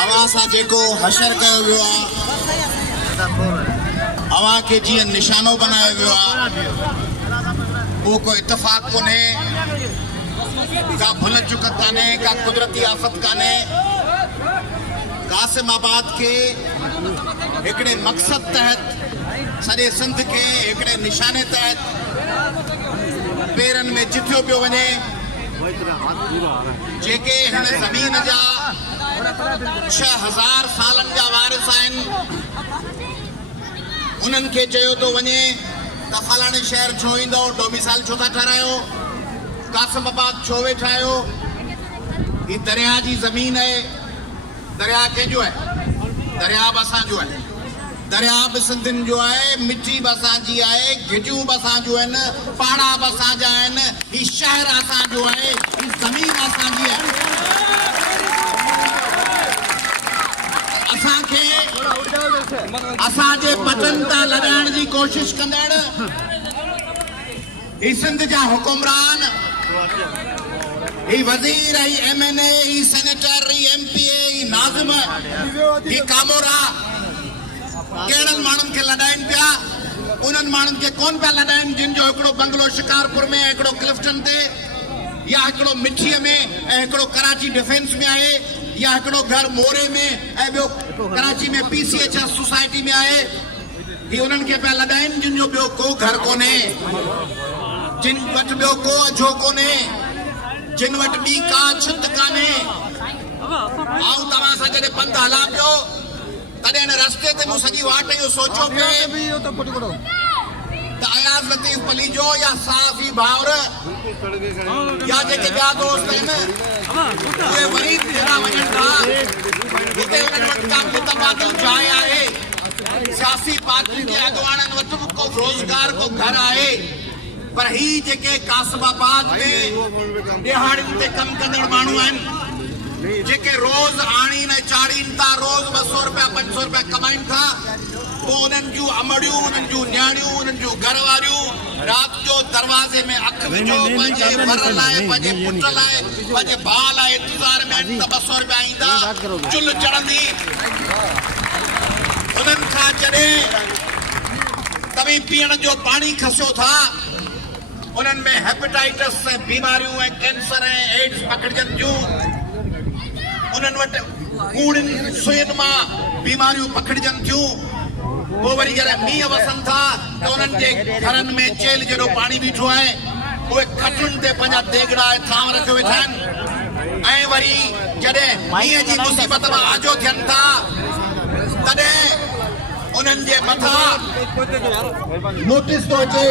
अवां सां जेको हशर कयो वियो आहे, अवां खे जीअं निशानो बनायो वियो आहे, वो को इत्तेफाक कोन्हे, का भुल चुक कान्हे, का कुदरती आफत कान्हे। कासिमाबाद के हिकिड़े मक़सद तहत सॼे सिंध के हिकिड़े निशाने तहत पेरनि में चिथियो पियो वञे। जेके हिन ज़मीन जा 6000 सालनि जा वारिस आहिनि, उन्हनि खे चयो थो वञे त फलाणे शहर छो ईंदो, डोमिसाइल छो था ठारायो, कासिमाबाद छो वेठा आहियो। ही दरिया जी ज़मीन आहे। दरिया कंहिंजो आहे? दरिया बि असांजो आहे। दरिया बि सिंधियुनि जो आहे, मिट्टी बि असांजी आहे, गिजूं बि असांजो आहिनि, पहाड़ा बि असांजा आहिनि, ही शहर असांजो आहे, ही ज़मीन असांजी आहे। असांखे असांजे पतन तां लॻाइण जी कोशिश कंदड़ ही सिंध जा हुकुमरान, ही वज़ीर, ही MNA, ही सेनेटर, ही MPA, ही नाज़िम, ही कामोरा कहिड़नि माण्हुनि खे लॾाइनि पिया? उन्हनि माण्हुनि खे कोन पिया लॾाइनि जिन जो हिकिड़ो बंगलो शिकारपुर में, हिकिड़ो क्लिफ्टन ते, या हिकिड़ो मिठीअ में, ऐं हिकिड़ो कराची डिफेंस में आहे, या हिकिड़ो घर मोरे में, ऐं ॿियो कराची में PCHS सोसाइटी में आहे। ही उन्हनि खे पिया लॾाइनि जिन जो ॿियो को घर कोन्हे, जिन वटि ॿियो को अझो कोन्हे, जिन वटि ॿी का छित कान्हे। आऊं तव्हां सां जॾहिं पंधु हलां पियो तॾहिं हिन रस्ते ते मूं सॼी वाट इहो सोचियो पियो त अयाज़ लतीफ़ पलीजो या साफ़ी भाउर या जेके ॿिया दोस्त आहिनि उहे वरी जॾहिं वञनि था, हिते उन्हनि वटि का मुतबादिल जाइ आहे, सियासी पार्टियुनि जे अॻुवाणनि वटि बि को रोज़गार, को घर आहे। पर ही जेके कासिमाबाद में ॾिहाड़ियुनि ते कमु कंदड़ माण्हू आहिनि, जेके रोज़ आणीनि ऐं चाढ़ीनि था, रोज़ 200 रुपया 500 रुपया कमाइनि था, पोइ उन्हनि जूं अमड़ियूं, उन्हनि जूं न्याणियूं, उन्हनि जूं घरवारियूं राति जो दरवाज़े में अखि विझो, पंहिंजे वर लाइ, पंहिंजे पुट लाइ, पंहिंजे भाउ लाइ इंतज़ार में आहिनि त 200 रुपया ईंदा, चुल्ह चढ़ंदी। उन्हनि खां जॾहिं तव्हीं पीअण जो पाणी खसियो था, उन्हनि में हेपेटाइटिस ऐं बीमारियूं ऐं कैंसर ऐं एड्स पकड़जनि थियूं। उन्हनि वटि कूड़नि सुयुनि मां बीमारियूं पकड़जनि थियूं। पोइ वरी जॾहिं मींहं वसनि था त उन्हनि जे घरनि में चेल जहिड़ो पाणी बीठो आहे, उहे खटुनि ते पंहिंजा देगड़ा ऐं थांव रखियो वेठा आहिनि। ऐं वरी जॾहिं मींहं जी मुसीबत मां आजो थियनि था तॾहिं उन्हनि जे मथां नोटिस थो अचे